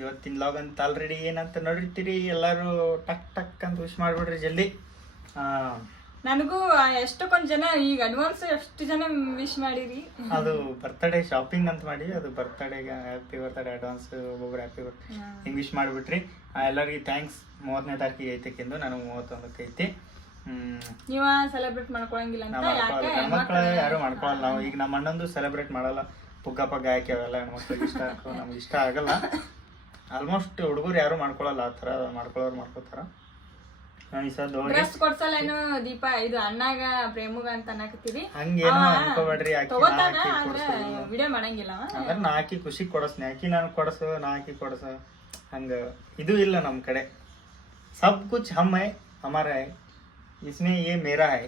ಇವತ್ತಿನ ಲಾಗ್ ಅಂತ ಆಲ್ರೆಡಿ ಏನಂತ ನೋಡಿರ್ತೀರಿ. ಎಲ್ಲರೂ ಟಕ್ ಟಕ್ ಅಂತ ವಿಶ್ ಮಾಡಿಬಿಡ್ರಿ ಜಲ್ದಿ. ನನಗೂ ಎಷ್ಟೊಂದು ಜನ ಈಗ ಅಡ್ವಾನ್ಸ್ ಎಷ್ಟು ಜನ ವಿಶ್ ಮಾಡಿರಿ. ಅದು ಬರ್ತಡೇ ಶಾಪಿಂಗ್ ಅಂತ ಮಾಡಿ ಅದು ಬರ್ತಡೇಗೆ ಹ್ಯಾಪಿ ಬರ್ತಡೇ ಅಡ್ವಾನ್ಸ್ ಒಬ್ಬೊಬ್ರು ಹ್ಯಾಪಿ ಬರ್ತಡೇ ಹಿಂಗೆ ವಿಶ್ ಮಾಡಿಬಿಟ್ರಿ. ಎಲ್ಲರಿಗೆ ಥ್ಯಾಂಕ್ಸ್. 30ನೇ ತಾರೀಕಿಗೆ ಐತೆಕ್ಕಿಂದು, ನನಗೆ 31ಕ್ಕೆ ಐತಿ. ನೀವ ಸೆಲೆಬ್ರೇಟ್ ಮಾಡ್ಕೊಳಂಗಿಲ್ಲ ಅಂತ ಹೆಣ್ಮಕ್ಳು ಯಾರು ಮಾಡ್ಕೊಳಲ್ಲ. ನಾವು ಈಗ ನಮ್ಮ ಅಣ್ಣಂದು ಸೆಲೆಬ್ರೇಟ್ ಮಾಡಲ್ಲ. ಪುಗ್ಗ ಹಾಕಿ ಅವೆಲ್ಲ ಹೆಣ್ಮಕ್ಳಿಗೆ ಇಷ್ಟ ನಮ್ಗೆ ಇಷ್ಟ ಆಗಲ್ಲ. ಆಲ್ಮೋಸ್ಟ್ ಹುಡುಗರು ಯಾರು ಮಾಡ್ಕೊಳಲ್ಲ. ಆ ಥರ ಮಾಡ್ಕೊಳ್ಳೋರು ಮಾಡ್ಕೋತಾರ. ಕೊಡ್ಸಲ್ಲೇನು ದೀಪ ಇದು ಅಣ್ಣಾಗ ಪ್ರೇಮಗ ಅಂತ ಅನ್ನಕತ್ತೀವಿ. ಹಂಗೇನು ಅನ್ಕೋಬೇಡ್ರಿ. ವಿಡಿಯೋ ಮಾಡಂಗಿಲ್ಲ ಅಂದ್ರೆ ನಾ ಹಾಕಿ ಖುಷಿ ಕೊಡಸ್ನಿ. ಹಾಕಿ ನಾನು ಕೊಡಸು, ನಾ ಹಾಕಿ ಕೊಡಸು ಹಂಗ ಇದು ಇಲ್ಲ ನಮ್ಮ ಕಡೆ. ಸಬ್ ಕುಚ್ ಹಮ್ ಹೈ ಹಮಾರ ಹೈ, ಇಸ್ಮೇ ಯೇ ಮೇರಾ ಹೈ.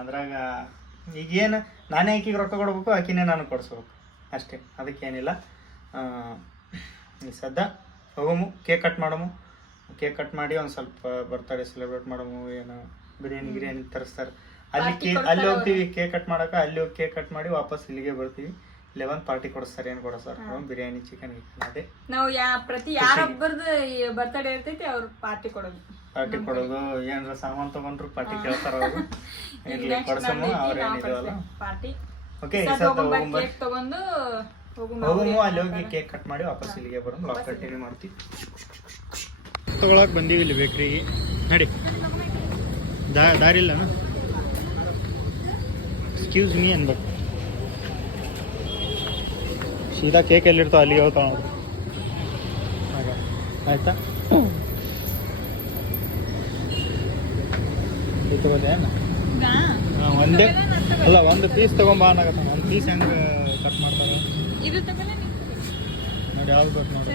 ಅದ್ರಾಗ ಈಗೇನು ನಾನೇ ಆಕಿಗೆ ರೊಕ್ಕ ಕೊಡ್ಬೇಕು, ಆಕಿನೇ ನಾನು ಕೊಡಿಸ್ಬೇಕು ಅಷ್ಟೇ. ಅದಕ್ಕೇನಿಲ್ಲ. ಈ ಸದ್ದ ಹೋಗಮು, ಕೇಕ್ ಕಟ್ ಮಾಡಮು. ಕೇಕ್ ಕಟ್ ಮಾಡಿ ಒಂದು ಸ್ವಲ್ಪ ಬರ್ತಡೇ ಸೆಲೆಬ್ರೇಟ್ ಮಾಡಮು. ಏನು ಬಿರಿಯಾನಿ ತರಿಸ್ತಾರೆ ಅಲ್ಲಿ ಹೋಗ್ತೀವಿ ಕೇಕ್ ಕಟ್ ಮಾಡಕ. ಅಲ್ಲಿ ಹೋಗಿ ಕೇಕ್ ಕಟ್ ಮಾಡಿ ವಾಪಸ್ ಇಲ್ಲಿಗೆ ಬರ್ತೀವಿ. 11 ಪಾರ್ಟಿ ಕೊಡಿಸ್ತಾರೆ. ಏನು ಕೊಡಿಸ್ತಾರೆ? ಬಿರಿಯಾನಿ, ಚಿಕನ್, ಅದೇ ನಾವು ಪ್ರತಿ ಯಾರೊಬ್ಬರದು ಬರ್ತಡೇ ಇರ್ತೈತಿ ಅವ್ರ ಪಾರ್ಟಿ ಕೊಡೋದು. ಏನಾರ ಸಾಮಾನು ತಗೊಂಡ್ರು ಪಾರ್ಟಿ ಕೇಳ್ತಾರ ಅವರು. ಇರ್ಲಿ ಕೊಡ್ಸಮು, ಅವ್ರೇನಿದವಲ್ಲ ಪಾರ್ಟಿ. ಓಕೆ, ತಗೊಂಡು ಹೋಗಮು. ಅಲ್ಲಿ ಹೋಗಿ ಕೇಕ್ ಕಟ್ ಮಾಡಿ ವಾಪಸ್ ಇಲ್ಲಿಗೆ ಬರೋದು. ಬ್ಲಾಗ್ ಕಂಟಿನ್ಯೂ ಮಾಡ್ತೀವಿ. ತಗೊಳಕ್ ಬಂದೀವಿ ಇಲ್ಲಿ ಬೇಕ್ರಿಗೆ. ನಡಿ, ದಾರಿಲ್ಲ. ಎಕ್ಸ್ಕ್ಯೂಸ್ ಮೀ ಅನ್ಬೇಕು. ಸೀದಾ ಕೇಕ್ ಎಲ್ಲಿರ್ತಾವ ಅಲ್ಲಿಗೆ ಹೋಗ್ತಾವ. ಆಯ್ತಾ? ತಗೋದೆ ಒಂದೇ ಅಲ್ಲ, ಒಂದು ಪೀಸ್ ತಗೊಂಬ ಅನ್ನಕತ್ತ. ಒಂದು ಪೀಸ್ ಹೆಂಗೆ ಕಟ್ ಮಾಡ್ತಾರೆ ನೋಡಿ. ಯಾವ್ದು ಬೇಕು ನೋಡಿ.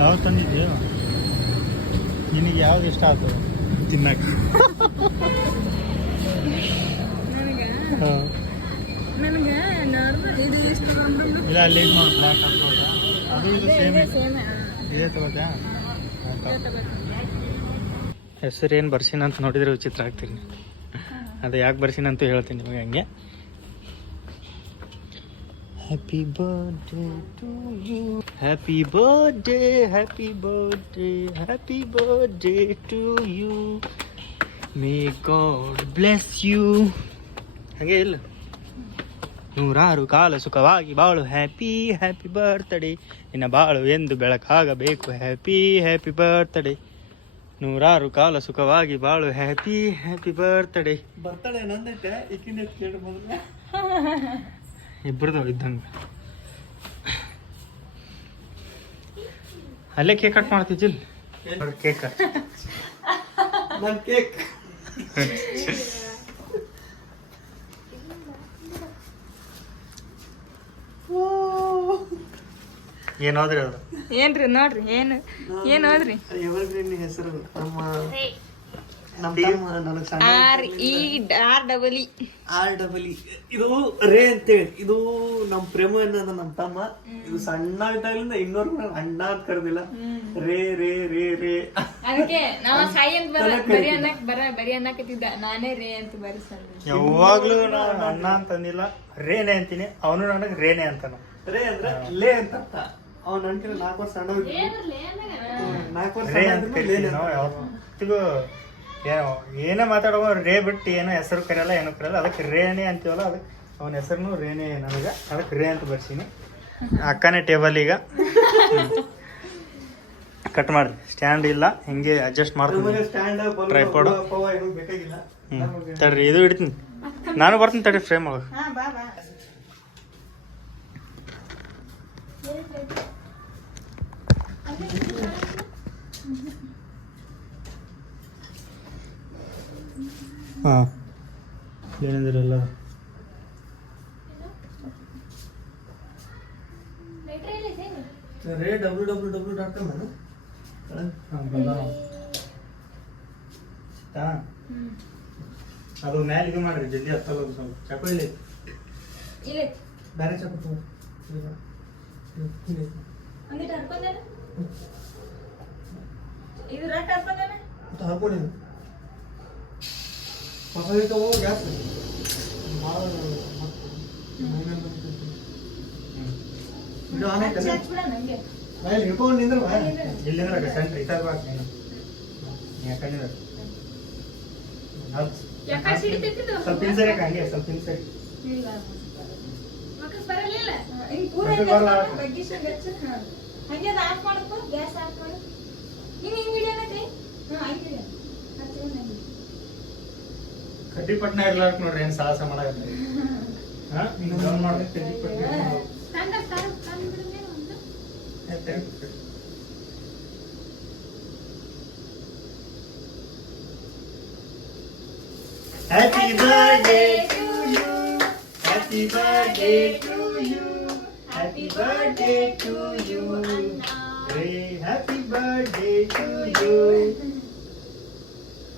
ಯಾವ್ದು ತಂದಿದ್ದೀಯ? ನಿನಗೆ ಯಾವ್ದು ಇಷ್ಟ ಆಗ್ತದೆ ತಿನ್ನಕ್ಕೆ? ಇಲ್ಲ, ಅಲ್ಲಿ ಬ್ಲ್ಯಾಕ್ ಹಾಕೋದಾ? ಅದು ಇದು ಸೇಮ್ ಇದೇ ತಗೋತಾ? ಹೆಸರು ಏನು ಬರ್ಸಿನ ಅಂತ ನೋಡಿದರೆ ವಿಚಿತ್ರ ಆಗ್ತೀನಿ. ಅದು ಯಾಕೆ ಬರ್ಸಿನ ಅಂತ ಹೇಳ್ತೀನಿ ನಿಮಗೆ. ಹಂಗೆ happy birthday to you, happy birthday, happy birthday, happy birthday to you, may God bless you. ಹಾಗೆ ಇಲ್ಲ, 100 ಕಾಲ ಸುಖವಾಗಿ ಬಾಳು. ಹ್ಯಾಪಿ ಹ್ಯಾಪಿ ಬರ್ತ್ಡೇ, ನಿನ್ನ ಬಾಳು ಎಂದು ಬೆಳಕಾಗಬೇಕು. ಹ್ಯಾಪಿ ಹ್ಯಾಪಿ ಬರ್ತ್ಡೇ, 100 ಕಾಲ ಸುಖವಾಗಿ ಬಾಳು. Happy happy birthday. ಬರ್ತಡೇ ನಂದೈತೆ, ಈಕಿನ ಕೇಳ್ಬೋದು. ಇಬ್ಬರದು ಇದ್ದಂಗೆ. ಅಲ್ಲೇ ಕೇಕ್ ಕಟ್ ಮಾಡ್ತಿದ್ದಿಲ್ಲ? ಕೇಕ್ ಕಟ್ ನನ್ನ ಕೇಕ್. ಏನು ಹೋದ್ರಿ ಅದು? ಏನ್ರಿ ನೋಡ್ರಿ, ಏನು ಹೋದ್ರಿ? ಎವರ್ಗ್ರೀನ್ ಹೆಸರು ನಮ್ಮ REE. ಇದು ರೇ ಅಂತೇಳಿ. ಇದು ನಮ್ಮ ಪ್ರೇಮ ಅನ್ನೋದು ನಮ್ಮ ತಮ್ಮ. ಇದು ಸಣ್ಣ ಇದ್ದಾಗಲಿಂದ ಇನ್ನೊರ್ ಅಣ್ಣ ಅಂತ ಕರೆದಿಲ್ಲ. ರೇ ರೇ ರೇ ರೇ ಅದಕ್ಕೆ ನಾವ ಸಾಯಿ ಅಂತ ಬರೀ ಅನ್ನಕತ್ತಿದ್ದ. ನಾನೇ ರೇ ಅಂತ ಬರೀಸಲ್ಲ. ಯಾವಾಗ್ಲೂ ನಾನು ಅಣ್ಣ ಅಂತಂದಿಲ್ಲ, ರೇನೆ ಅಂತೀನಿ. ಅವನು ನನಗೆ ರೇನೆ ಅಂತಾನ. ರೇ ಅಂದ್ರೆ ಲೇ ಅಂತ ಅರ್ಥ. ಅವ್ನು ಅನ್ಕಿಲ್ಲ 4 ವರ್ಷ ಸಣ್ಣ 4 ವರ್ಷ ಯಾವತ್ತಿಗೂ ಏನೇ ಮಾತಾಡೋ ರೇ ಬಿಟ್ಟು ಏನೋ ಹೆಸರು ಕರೆಯಲ್ಲ, ಏನೂ ಕರೆಯಲ್ಲ. ಅದಕ್ಕೆ ರೇನೆ ಅಂತೀವಲ್ಲ, ಅದಕ್ಕೆ ಅವನ ಹೆಸರು ರೇನೆ ನನಗೆ. ಅದಕ್ಕೆ ರೇ ಅಂತ ಬರ್ಸೀನಿ. ಅಕ್ಕನೇ ಟೇಬಲ್ ಈಗ ಕಟ್ ಮಾಡ್ರಿ. ಸ್ಟ್ಯಾಂಡ್ ಇಲ್ಲ, ಹಿಂಗೆ ಅಡ್ಜಸ್ಟ್ ಮಾಡ್ತೀನಿ. ಟ್ರೈಪಾಡ್ ತಡ್ರಿ, ಇದು ಇಡ್ತೀನಿ. ನಾನು ಬರ್ತೀನಿ ತಡ್ರಿ ಫ್ರೇಮ್ ಒಳಗೆ. ಹಾಂ, ಏನಂದಿರಲ್ಲ www.com ಅದು ಮ್ಯಾಲೆ ಇದು ಮಾಡ್ರಿ, ಜಲ್ದಿ ಹತ್ತಲ್ಲ. ಸ್ವಲ್ಪ ಚಾಕು ಇಲ್ಲ, ಬೇರೆ ಚಾಕು ಇದು ರಟ್ ಹಾಕೋದೇನ? ಹಾಕೊಂಡಿದ್ದು ಹೊಸ ಗ್ಯಾಸ್ ಭಾಳ ಇದು ಆನೈತಲ್ಲ ಹಿಡ್ಕೊಂಡು ನಿಂದ್ರೆ ಇಲ್ಲಿಂದ್ರ ಸೆಂಟ್ರ್ ಇತ್ತಾಗ ನೀನು ಯಾಕಂದ್ರೆ ಸ್ವಲ್ಪ ಹಿಂಸರಿ ಹಂಗೆ ಸ್ವಲ್ಪ ಹಿಂಸರಿ ಹಂಗೆ ಆಫ್ ಮಾಡಪ್ಪ ಗ್ಯಾಸ್ ಆಫ್ ಮಾಡು ನೀನು ಹಿಂಗೆ ಹಿಡಿಯೋಣತಿ ಕಡ್ಡಿ ಪಟ್ನ ಇರ್ಲಾರ್ಕ ನೋಡ್ರಿ ಏನ್ ಸಾಹಸ ಮಾಡಕತ್ತಿ ಹಿಂಗೆ ಡೌನ್ ಮಾಡ್ಬೇಕು ಕಡ್ಡಿ ಪಟ್ನ Happy birthday to you. Happy birthday to you. Happy birthday to you. Hey, happy birthday to you.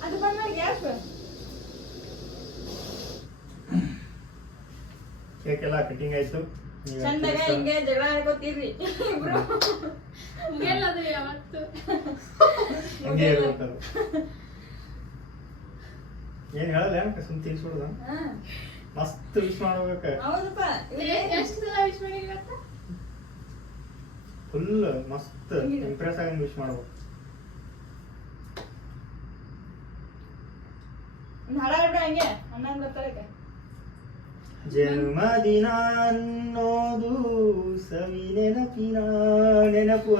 ಅದು ಬಂದ ಗ್ಯಾಸ್ ಕೇಕ್ ಎಲ್ಲ ಕಟಿಂಗ್ ಆಯ್ತು. ಚಂದಾಗ ಹಿಂಗೆ ಜಗಳ ಆಡ್ಕೋತೀರ್ರಿ ಇಬ್ರು. ಗೆಲ್ಲದು ಯಾವತ್ತು ಹಂಗೆ ಇರ್ಬೇಕದು. ಏನ್ ಹೇಳಲ್ಲ ಏನಕ್ಕೆ ಸುಮ್ ತಿನ್ಸ್ಬಿಡುದ ಮಸ್ತ್ ವಿಶ್ ಮಾಡ್ಬೇಕ. ಹೌದಪ್ಪ ಎಷ್ಟು ಸಲ ವಿಶ್ ಮಾಡಿ ಇವತ್ತು ಫುಲ್ ಮಸ್ತ್ ಇಂಪ್ರೆಸ್ ಆಗಂಗ್ ವಿಶ್ ಮಾಡ್ಬೇಕು. ಹಾಡ ಹಾಡ್ಬಿಡ ಹಂಗೆ ಅಣ್ಣನ ಬರ್ತಾಳೆ. ಜನ್ಮದಿನ ಅನ್ನೋದು ಸವಿ ನೆನಪಿನ ನೆನಪು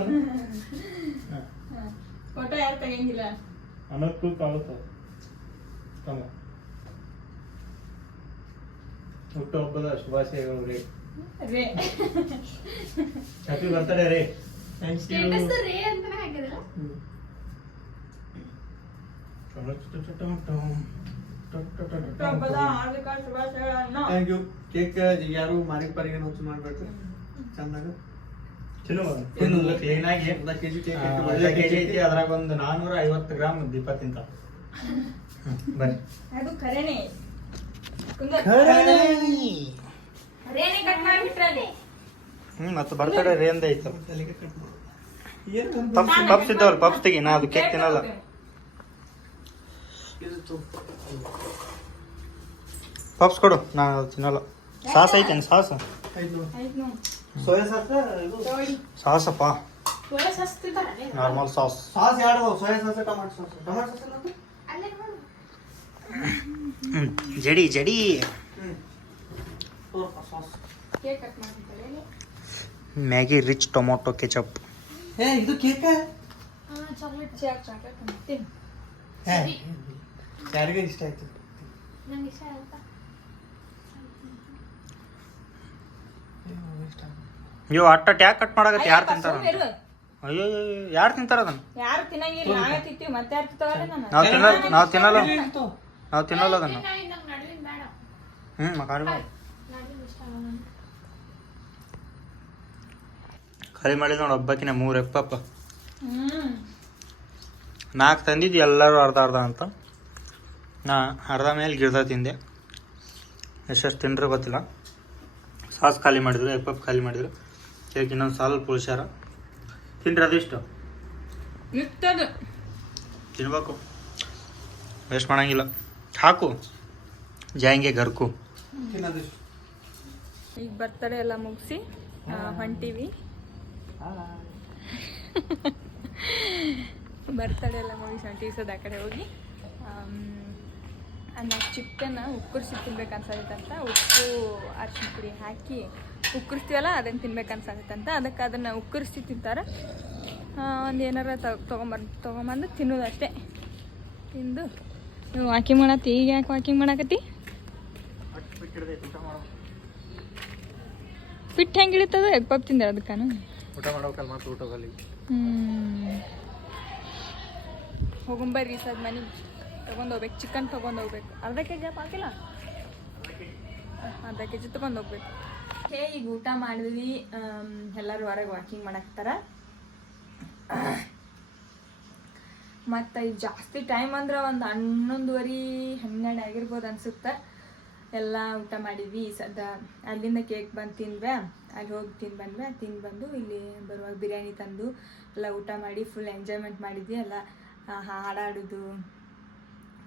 ಫೋಟೋ ಯಾರು ತೆಗಿಯಂಗಿಲ್ಲ ಅನ್ನಕ್ಕೂ ಕಾಣುತ್ತ. ಹುಟ್ಟುಹಬ್ಬದ ಶುಭಾಶಯಗಳು ರೇ. ರೇ ಹ್ಯಾಪಿ ಬರ್ತ್ಡೇ ರೇ. ಸ್ಟೇಟಸ್ ರೇ ಅಂತಾನೆ ಹಾಕಿದ್ರಲ್ಲ ಹಬ್ಬದ ಹಾರ್ದಿಕ ಶುಭಾಶಯಗಳನ್ನು. Thank you. ಕೇಕ್ ಯಾರು ಮಾರಿಗೆ ಪಾರಿಗೆ ನೋಚು ಮಾಡ್ಬೇಕು ಚಂದಾಗ ಕ್ಲೀನ್ ಆಗಿ ಅರ್ಧ ಕೆಜಿ ಕೇಕ್ ಒಳ್ಳೆ ಕೆಜಿ ಐತಿ. ಅದ್ರಾಗ ಒಂದು 450 ಗ್ರಾಮ್ ದೀಪ ತಿಂತ ಬರ್ರಿ. ಅದು ಖರೇನೆ ಖರೇನೆ ಕಟ್ ಮಾಡಿಬಿಟ್ರಲ್ಲಿ. ಮತ್ತೆ ಬರ್ತಡೇ ರೇ ಅಂದ ಐತ. ತಲೆಗೆ ಕಟ್ ಮಾಡು. ಪಪ್ಸ್ ಇದ್ದಾವಲ್ಲ ಪಪ್ಸ್ ತೆಗಿ. ನಾ ಅದು ಕೇಕ್ ತಿನ್ನಲ್ಲ. ಪಪ್ಸ್ ಕೊಡು. ನಾ ಅದು ತಿನ್ನಲ್ಲ. ಸಾಸ್ ಐತೇನು ಸಾಸ್? ಸೋಯಾ ಸಾಸ್ ಇದು ಸಾಸಪ್ಪ ವಯಸ್ಸು ಹಚ್ತಿದ್ದಾರಲ್ಲ ನಾರ್ಮಲ್ ಸಾಸ್. ಸಾಸ್ ಯಾರು ಸೋಯಾ ಸಾಸ್ ಟೊಮಾಟೊ ಸಾಸ್ ಇಲ್ಲ ಅಂತ ಅಲ್ಲೇ ನೋಡು ಜಡಿ ಜಡಿ ಸಾಸ್. ಕೇಕ್ ಕಟ್ ಮಾಡಿರ್ತಾರೆ. Maggi rich tomato ketchup. ಇದು ಕೇಕ ಚಾಕ್ಲೇಟ್ ಚಾಕ್ಲೇಟ್ ತಿನ್. ಯಾರಿಗೆ ಇಷ್ಟ ಆಯ್ತು? ನಂಗೆ ಇಷ್ಟ ಆಯ್ತಾ ಅಯ್ಯೋ ಅಟ್ಟ ಟ್ಯಾಕ್ ಕಟ್ ಮಾಡಕತ್ತೆ. ಯಾರು ತಿಂತಾರ? ಅಯ್ಯೋ ಯಾರು ತಿಂತಾರ ಅದನ್ನ? ಯಾರು ತಿನ್ನಂಗಿಲ್ಲ. ನಾವೇ ತಿಂತೀವಿ ಮತ್ತೆ ಯಾರು ತಿಂತಾವಲ್ಲ. ನಾನು ನಾವು ತಿನ್ನಲ್ಲ ಅದನ್ನ. ನಂಗೆ ನಡುವಿನ ಬೇಡ ಖಾಲಿ ಮಾಡಿ. ನಡುವಿನ ಇಷ್ಟ ಆಗಲ್ಲ ಖಾಲಿ ಮಾಡಿದ್ ನೋಡಿ. ಒಬ್ಬಾಕಿನ 3 ಎಪ್ಪಪ್ಪ 4 ತಂದಿದ್ದು ಎಲ್ಲರೂ ಅರ್ಧ ಅರ್ಧ ಅಂತ. ನಾ ಅರ್ಧ ಮೇಲೆ ಗಿರ್ದ ತಿಂದೆ. ಎಷ್ಟೆಷ್ಟು ತಿಂದ್ರೆ ಗೊತ್ತಿಲ್ಲ. ಸಾಸ್ ಖಾಲಿ ಮಾಡಿದ್ರು, ಎಪ್ಪಪ್ ಖಾಲಿ ಮಾಡಿದ್ರು. ಕೇಕ್ ಇನ್ನೊಂದು ಸ್ವಲ್ಪ ಪುಳಿಸ್ಯಾರ. ತಿನ್ರಿ ಅದಿಷ್ಟು ಇರ್ತದ ತಿನ್ಬೇಕು. ವೇಸ್ಟ್ ಮಾಡಂಗಿಲ್ಲ. ಹಾಕು ಜಾಯಿಂಗೆ ಗರ್ಕು. ತಿನ್ನೋದಿಷ್ಟು. ಈಗ ಬರ್ತಡೇ ಎಲ್ಲ ಮುಗಿಸಿ ಹೊಂಟೀವಿ. ಬರ್ತಡೇ ಎಲ್ಲ ಮುಗಿಸಿ ಹೊಂಟೀವಿ. ಸದ ಆ ಕಡೆ ಹೋಗಿ ನಾವು ಚಿಕನ್ ಉಕ್ಕುರ್ಸಿ ತಿನ್ಬೇಕು ಅನ್ಸತ್ತಂತ. ಉಪ್ಪು ಅರಿಶಿನ ಪುಡಿ ಹಾಕಿ ಉಕ್ಕರಿಸ್ತೀವಲ್ಲ ಅದನ್ನು ತಿನ್ಬೇಕು ಅನ್ಸತ್ತಂತ. ಅದಕ್ಕೆ ಅದನ್ನು ಉಕ್ಕರಿಸಿ ತಿಂತಾರೆ. ಒಂದು ಏನಾರ ತೊಗೊಂಬಂದು ತಿನ್ನೋದು ಅಷ್ಟೇ. ತಿಂದು ನೀವು ವಾಕಿಂಗ್ ಮಾಡತ್ತಿ. ಈಗ ಯಾಕೆ ವಾಕಿಂಗ್ ಮಾಡಕತ್ತಿ? ಪಿಟ್ ಹೆಂಗೆ ಇಳಿತದ? ಎಗ್ ಪಪ್ ತಿಂದ ಅದಕ್ಕಾನು ಊಟ ಮಾಡ್ಬೇಕಲ್ಲ ಮತ್ತೆ ಊಟ ಖಾಲಿ. ಹೋಗಂಬರ್ರಿ ಸದ್ ಮನೆಗೆ ತೊಗೊಂಡೋಗ್ಬೇಕು. ಚಿಕನ್ ತೊಗೊಂಡೋಗ್ಬೇಕು. ಅರ್ಧ ಕೆ ಜಿ ಹಾಕಿಲ್ಲ, ಅರ್ಧ ಕೆ ಜಿ ತೊಗೊಂಡೋಗ್ಬೇಕು. ಈಗ ಊಟ ಮಾಡಿದ್ವಿ. ಎಲ್ಲರೂ ಹೊರಗೆ ವಾಕಿಂಗ್ ಮಾಡಾಕ್ತಾರ. ಮತ್ತು ಈಗ ಜಾಸ್ತಿ ಟೈಮ್ ಅಂದ್ರೆ ಒಂದು 11:30 12 ಆಗಿರ್ಬೋದು ಅನ್ಸುತ್ತೆ. ಎಲ್ಲ ಊಟ ಮಾಡಿದ್ವಿ. ಸದ ಅಲ್ಲಿಂದ ಕೇಕ್ ಬಂದು ತಿಂದ್ವಿ. ಅಲ್ಲಿ ಹೋಗಿ ತಿಂದು ಬಂದು ಇಲ್ಲಿ ಬರುವಾಗ ಬಿರಿಯಾನಿ ತಂದು ಎಲ್ಲ ಊಟ ಮಾಡಿ ಫುಲ್ ಎಂಜಾಯ್ಮೆಂಟ್ ಮಾಡಿದ್ವಿ. ಎಲ್ಲ ಹಾಡಾಡೋದು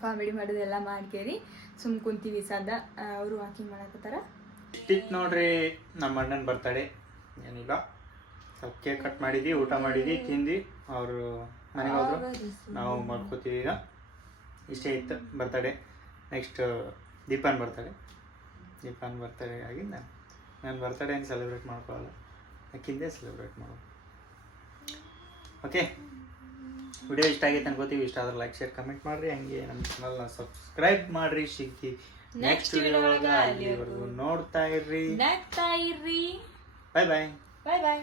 ಕಾಮಿಡಿ ಮಾಡೋದು ಎಲ್ಲ ಮಾಡ್ಕೇರಿ ಸುಮ್ ಕುಂತೀವಿ ಸದಾ. ಅವರು ವಾಕಿಂಗ್ ಮಾಡಕತ್ತಾರ. ಇಷ್ಟಿತ್ತು ನೋಡ್ರಿ ನಮ್ಮ ಅಣ್ಣನ ಬರ್ತಡೆ. ಏನಿಲ್ಲ, ಸ್ವಲ್ಪ ಕೇಕ್ ಕಟ್ ಮಾಡಿದ್ವಿ, ಊಟ ಮಾಡಿದ್ವಿ, ತಿಂದು ಅವರು ಮನೆಗೆ ಹೋದ್ರು, ನಾವು ಮಾಡ್ಕೋತೀವಿ ಈಗ. ಇಷ್ಟೇ ಇತ್ತು ಬರ್ತಡೇ. ನೆಕ್ಸ್ಟ್ ದೀಪಾನ್ ಬರ್ತಡೇ ಆಗಿಂದ ನಾನು ಬರ್ತಡೇ ಏನು ಸೆಲೆಬ್ರೇಟ್ ಮಾಡ್ಕೊಳ್ಳಲ್ಲ, ಅಕ್ಕಿಂದೇ ಸೆಲೆಬ್ರೇಟ್ ಮಾಡೋದು. ಓಕೆ, ವಿಡಿಯೋ ಇಷ್ಟ ಆಗೈತೆ ಅನ್ಕೋತೀವಿ. ಇಷ್ಟ ಆದ್ರೆ ಲೈಕ್, ಶೇರ್, ಕಮೆಂಟ್ ಮಾಡಿರಿ. ಹಂಗೆ ನಮ್ಮ ಚಾನಲ್ನ ಸಬ್ಸ್ಕ್ರೈಬ್ ಮಾಡಿರಿ. ಸಿಕ್ಕಿ ನೆಕ್ಸ್ಟ್ ವಿಡಿಯೋ ಒಳಗೆ ಅಲ್ಲಿವರೆಗೂ ನೋಡ್ತಾ ಇರ್ರಿ. ನಗ್ತಾ ಇರ್ರಿ. ಬಾಯ್ ಬಾಯ್. ಬಾಯ್ ಬಾಯ್.